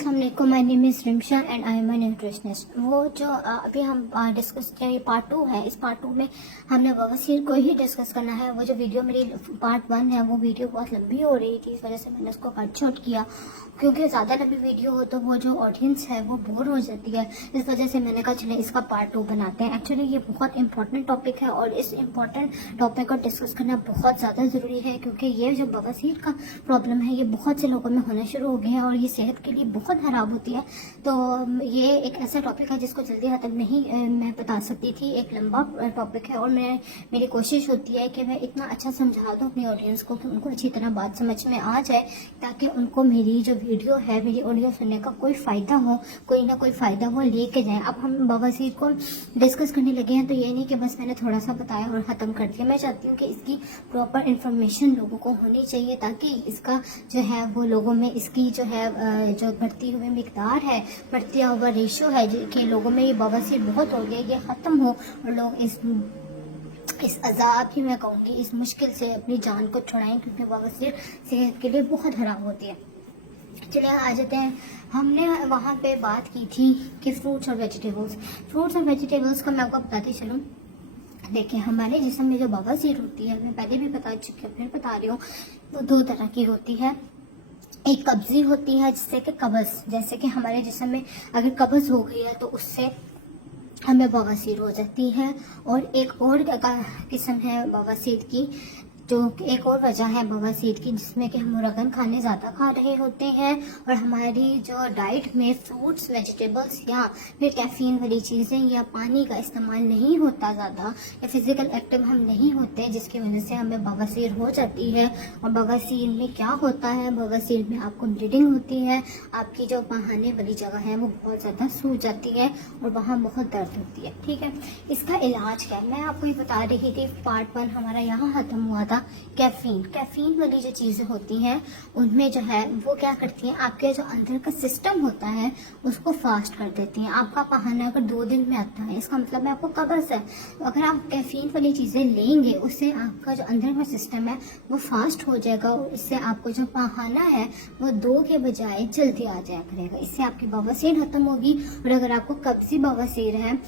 अस्सलाम वालेकुम, my name is Rimsha and I am a nutritionist. वो जो अभी हम डिस्कस किया, ये पार्ट 2 है। इस पार्ट 2 में हमने बवासीर को ही डिस्कस करना है। वो जो वीडियो मेरी पार्ट 1 है, वो वीडियो बहुत लंबी हो रही थी, इस वजह से मैंने उसको कट शॉर्ट किया, क्योंकि ज़्यादा लंबी वीडियो हो तो वो जो ऑडियंस है वो बोर हो जाती है। इस वजह से मैंने कहा चले इसका पार्ट 2 बनाते हैं। एक्चुअली ये बहुत इंपॉर्टेंट टॉपिक है और इस इम्पॉर्टेंट टॉपिक को डिस्कस करना बहुत ज़्यादा ज़रूरी है, क्योंकि ये जो बवासीर का प्रॉब्लम है ये बहुत से लोगों में होना शुरू हो गया है और ये सेहत के लिए बहुत खराब होती है। तो ये एक ऐसा टॉपिक है जिसको जल्दी खत्म नहीं मैं बता सकती थी। एक लंबा टॉपिक है और मेरी कोशिश होती है कि मैं इतना अच्छा समझा दूं अपनी ऑडियंस को कि उनको अच्छी तरह बात समझ में आ जाए, ताकि उनको मेरी जो वीडियो है, मेरी ऑडियो सुनने का कोई फ़ायदा हो, कोई ना कोई फ़ायदा वो लेके जाए। अब हम बवासीर को डिस्कस करने लगे हैं, तो ये नहीं कि बस मैंने थोड़ा सा बताया और ख़त्म कर दिया। मैं चाहती हूँ कि इसकी प्रॉपर इन्फॉर्मेशन लोगों को होनी चाहिए, ताकि इसका जो है वो लोगों में इसकी जो है जो बढ़ती हुई मिकदार है, बढ़ता हुआ रेशो है कि लोगों में ये बवासीर बहुत हो गया, ये ख़त्म हो और लोग इस अजाब ही मैं कहूँगी, इस मुश्किल से अपनी जान को छुड़ाएं, क्योंकि बवासीर सेहत के लिए बहुत खराब होती है। चलिए आ जाते हैं। हमने वहाँ पे बात की थी कि फ्रूट्स और वेजिटेबल्स का मैं आपको बताती चलूँ। देखिए, हमारे जिस्म में जो बवासीर होती है, मैं पहले भी बता चुकी हूँ, फिर बता रही हूँ, वो दो तरह की होती है। एक कब्जी होती है, जिससे कि कब्ज, जैसे कि हमारे जिस्म में अगर कब्ज हो गई है तो उससे हमें बवासीर हो जाती है। और एक और किस्म है बवासीर की, जो एक और वजह है बवासीर की, जिसमें कि हम मुरगन खाने ज़्यादा खा रहे होते हैं और हमारी जो डाइट में फ्रूट्स, वेजिटेबल्स या फिर कैफीन वाली चीज़ें या पानी का इस्तेमाल नहीं होता ज़्यादा, या फिज़िकल एक्टिव हम नहीं होते, जिसकी वजह से हमें बवासीर हो जाती है। और बवासीर में क्या होता है, बवासीर में आपको ब्लीडिंग होती है, आपकी जो बहाने वाली जगह है वो बहुत ज़्यादा सूज जाती है और वहाँ बहुत दर्द होती है। ठीक है, इसका इलाज क्या है मैं आपको ये बता रही थी। पार्ट 1 हमारा यहाँ ख़त्म हुआ था। कैफीन वाली जो चीज़ें होती हैं, उनमें जो है वो क्या करती हैं, आपके जो अंदर का सिस्टम होता है उसको फास्ट कर देती हैं। आपका बहाना अगर 2 दिन में आता है, इसका मतलब है आपको कब्ज़ है, तो अगर आप कैफीन वाली चीज़ें लेंगे, उससे आपका जो अंदर का सिस्टम है वो फास्ट हो जाएगा और इससे आपको जो बहाना है वो 2 के बजाय जल्दी आ जाया करेगा। इससे आपकी बवासीर खत्म होगी। और अगर आपको कब्ज़ी बवासीर है,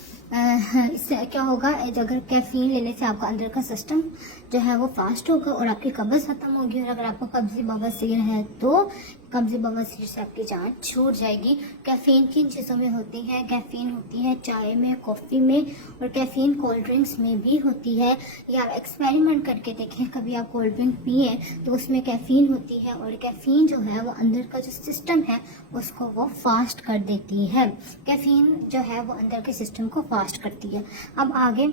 इससे क्या होगा, अगर कैफीन लेने से आपका अंदर का सिस्टम जो है वो फास्ट होगा और आपकी कब्ज़ खत्म होगी। और अगर आपको कब्ज़ी बवासीर है तो कब्ज़ी बवासीर से आपकी जान छूट जाएगी। कैफीन किन चीज़ों में होती है? कैफीन होती है चाय में, कॉफ़ी में, और कैफीन कोल्ड ड्रिंक्स में भी होती है। या आप एक्सपेरिमेंट करके देखें, कभी आप कोल्ड ड्रिंक पिए तो उसमें कैफीन होती है, और कैफीन जो है वो अंदर का जो सिस्टम है उसको वो फास्ट कर देती है। कैफीन जो है वो अंदर के सिस्टम को फास्ट करती है। अब आगे,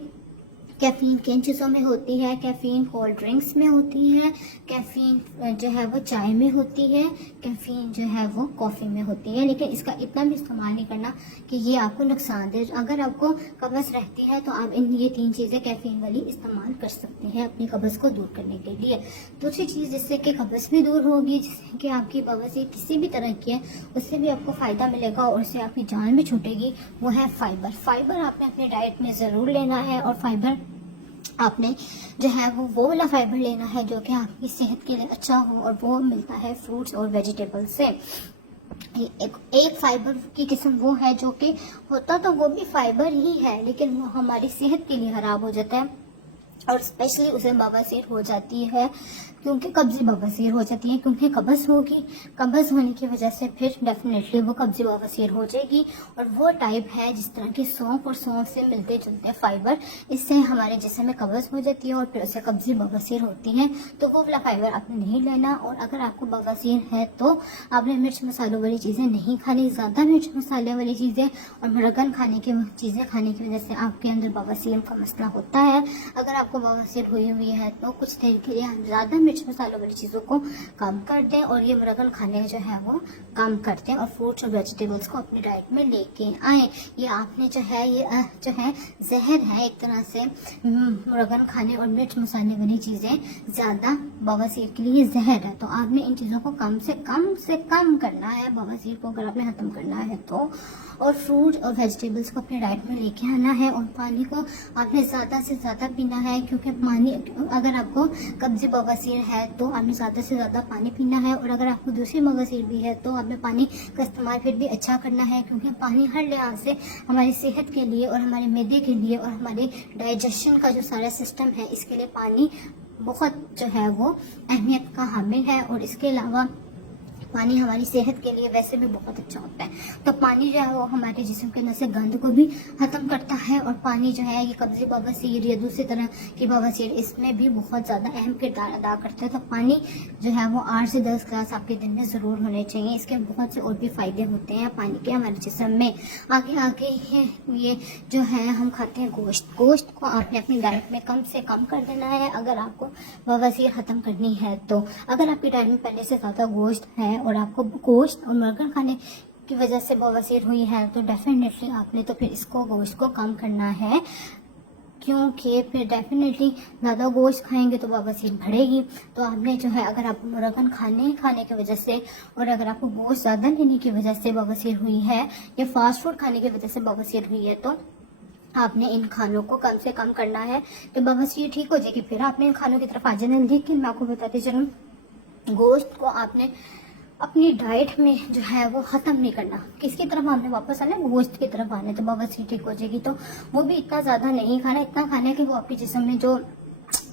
कैफीन किन चीज़ों में होती है? कैफीन कोल्ड ड्रिंक्स में होती है, कैफीन जो है वो चाय में होती है, कैफीन जो है वो कॉफ़ी में होती है। लेकिन इसका इतना भी इस्तेमाल नहीं करना कि ये आपको नुकसान दे। अगर आपको कब्ज़ रहती है तो आप ये 3 चीज़ें कैफीन वाली इस्तेमाल कर सकते हैं अपनी कब्ज़ को दूर करने के लिए। दूसरी चीज़ जिससे कि कब्ज़ भी दूर होगी, जिससे कि आपकी बवासीर किसी भी तरह की है, उससे भी आपको फ़ायदा मिलेगा और उससे आपकी जान भी छूटेगी, वो है फाइबर। फाइबर आपने अपनी डाइट में ज़रूर लेना है, और फाइबर आपने जो है वो वाला फाइबर लेना है जो कि आपकी सेहत के लिए अच्छा हो, और वो मिलता है फ्रूट्स और वेजिटेबल्स से। एक फाइबर की किस्म वो है जो कि होता तो वो भी फाइबर ही है, लेकिन वो हमारी सेहत के लिए खराब हो जाता है और स्पेशली उसे बवासीर हो जाती है, क्योंकि कब्ज़ी बवासीर हो जाती है, क्योंकि कब्ज़ होगी। कब्ज़ होने की वजह से फिर डेफिनेटली वो कब्ज़ी बवासीर हो जाएगी। और वो टाइप है जिस तरह की सौंफ, और सौंफ से मिलते जुलते फाइबर, इससे हमारे जिस्म में कब्ज़ हो जाती है और फिर उससे कब्ज़ी बवासीर होती है। तो वो वाला फाइबर आपने नहीं लेना। और अगर आपको बवासीर है तो आपने मिर्च मसालों वाली चीज़ें नहीं खानी, ज़्यादा मिर्च मसाले वाली चीज़ें और मुरगन खाने की चीज़ें खाने की वजह से आपके अंदर बवासीर का मसला होता है। अगर आपको बवासीर हुई है तो कुछ देर के लिए हम ज़्यादा मिर्च मसालों वाली चीज़ों को कम कर दें और ये मुरगन खाने जो है वो कम कर दें, और फ्रूट्स और वेजिटेबल्स को अपनी डाइट में लेके आएँ। ये आपने जो है ये जो है जहर है एक तरह से, मुरगन खाने और मिर्च मसाले वाली चीज़ें ज़्यादा बवासीर के लिए जहर है। तो आपने इन चीज़ों को कम से कम करना है, बवासीर को अगर आपने ख़त्म करना है तो। और फ्रूट और वेजिटेबल्स को अपने डाइट में लेके आना है, और पानी को आपने ज़्यादा से ज़्यादा पीना है, क्योंकि पानी, अगर आपको कब्ज़ी बवासीर बवासीर है तो आपने ज़्यादा से ज़्यादा पानी पीना है, और अगर आपको दूसरी बवासीर भी है तो आपने पानी का इस्तेमाल फिर भी अच्छा करना है, क्योंकि पानी हर लिहाज से हमारी सेहत के लिए और हमारे मैदे के लिए और हमारे डाइजेशन का जो सारा सिस्टम है इसके लिए पानी बहुत जो है वो अहमियत का हामिल है। और इसके अलावा पानी हमारी सेहत के लिए वैसे भी बहुत अच्छा होता है। तो पानी जो है वो हमारे जिस्म के अंदर से गंद को भी ख़त्म करता है, और पानी जो है ये कब्ज़े बवासीर या दूसरी तरह की बवासीर इसमें भी बहुत ज़्यादा अहम किरदार अदा करता है। तो पानी जो है वो 8 से 10 गिलास आपके दिन में ज़रूर होने चाहिए। इसके बहुत से और भी फ़ायदे होते हैं पानी के हमारे जिस्म में। आगे ये जो है हम खाते हैं गोश्त को आपने अपनी डाइट में कम से कम कर देना है अगर आपको बवासीर ख़त्म करनी है। तो अगर आपकी डाइट में पहले से ज़्यादा गोश्त है और आपको गोश्त और मुर्गन खाने की वजह से बवासीर हुई है तो डेफिनेटली आपने तो फिर इसको गोश्त को कम करना है, क्योंकि फिर डेफिनेटली ज़्यादा गोश्त खाएंगे तो बवासीर बढ़ेगी। तो आपने जो है अगर आप मुर्गन खाने की वजह से और अगर आपको गोश्त ज़्यादा लेने की वजह से बवासीर हुई है या फास्ट फूड खाने की वजह से बवासीर हुई है तो आपने इन खानों को कम से कम करना है, तो बवासीर ठीक हो जाएगी। फिर आपने इन खानों की तरफ आ जाना। लेकिन मैं आपको बताती चलूँ, गोश्त को आपने अपनी डाइट में जो है वो ख़त्म नहीं करना। किसकी तरफ हमने वापस आना है? गोश्त की तरफ आना है। तो बवासीर ठीक हो जाएगी। तो वो भी इतना ज़्यादा नहीं खाना, इतना खाना है कि वो आपके जिस्म में जो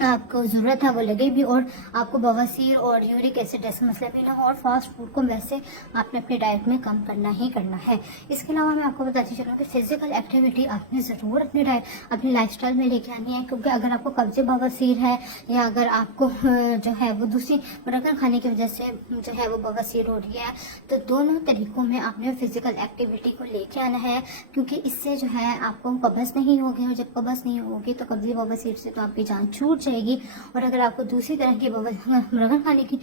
आपको ज़रूरत है वो लगे भी और आपको बवासीर और यूरिक एसिड ऐसे मसले भी ना हो। और फास्ट फूड को वैसे आपने अपनी डाइट में कम करना ही करना है। इसके अलावा मैं आपको बताती चलूँ कि फिजिकल एक्टिविटी आपने ज़रूर अपनी लाइफस्टाइल में लेके आनी है, क्योंकि अगर आपको कब्जे बवासीर है या अगर आपको जो है वो दूसरी मुर्गन खाने की वजह से जो है वो बवासीर हो रही है, तो दोनों तरीकों में आपने फिजिकल एक्टिविटी को लेके आना है, क्योंकि इससे जो है आपको कब्ज़ नहीं होगी, और जब कब्ज़ नहीं होगी तो कब्जे बवासीर से तो आपकी जान छूट जाएगी। और अगर आपको दूसरी तरह की मुर्गन खाने की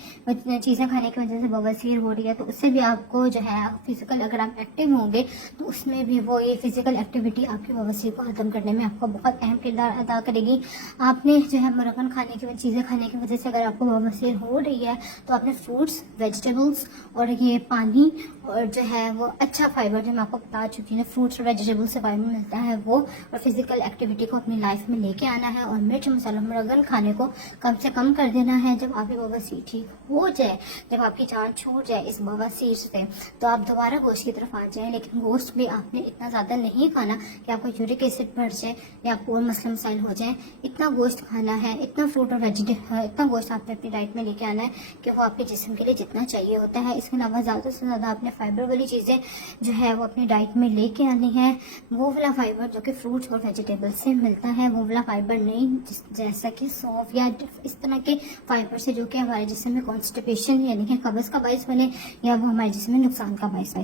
चीज़ें खाने की वजह से बवासीर हो रही है तो उससे भी आपको जो है फिजिकल अगर आप एक्टिव होंगे तो उसमें भी वो ये फिजिकल एक्टिविटी आपकी बवासीर को ख़त्म करने में आपका बहुत अहम किरदार अदा करेगी। आपने जो है मुर्गन खाने की चीज़ें खाने की वजह से अगर आपको बवासीर हो रही है तो आपने फ्रूट्स, वेजिटेबल्स और ये पानी और जो है वो अच्छा फाइबर, जो मैं आपको बता चुकी हूँ, फ्रूट्स और वेजिटेबल्स से फाइबर मिलता है वो, और फिजिकल एक्टिविटी को अपनी लाइफ में लेके आना है। और मिर्च मसाला मुर्गन खाने को कम से कम कर देना है। जब आपकी बवासीर ठीक हो जाए, जब आपकी जान छूट जाए इस बवासीर से, तो आप दोबारा गोश्त की तरफ आ जाएं। लेकिन गोश्त भी आपने इतना ज़्यादा नहीं खाना कि आपको यूरिक एसिड बढ़ जाए या आपको और मसले मसाइल हो जाए। इतना गोश्त खाना है, इतना फ्रूट और वेजिटेबल, इतना गोश्त आपने अपनी डाइट में लेके आना है कि वो आपके जिस्म के लिए जितना चाहिए होता है। इसके अलावा ज़्यादा से ज़्यादा आपने फाइबर वाली चीज़ें जो है वो अपनी डाइट में लेके आनी है। वो वाला फाइबर जो कि फ्रूट्स और वेजिटेबल से मिलता है, वो वाला फाइबर नहीं जैसा कि सौंफ या इस तरह के फाइबर से जो कि हमारे जिस्म में कॉन्स्टिपेशन यानी कि कब्ज़ का बाइस बने या वो हमारे जिस्म में नुकसान का बाइस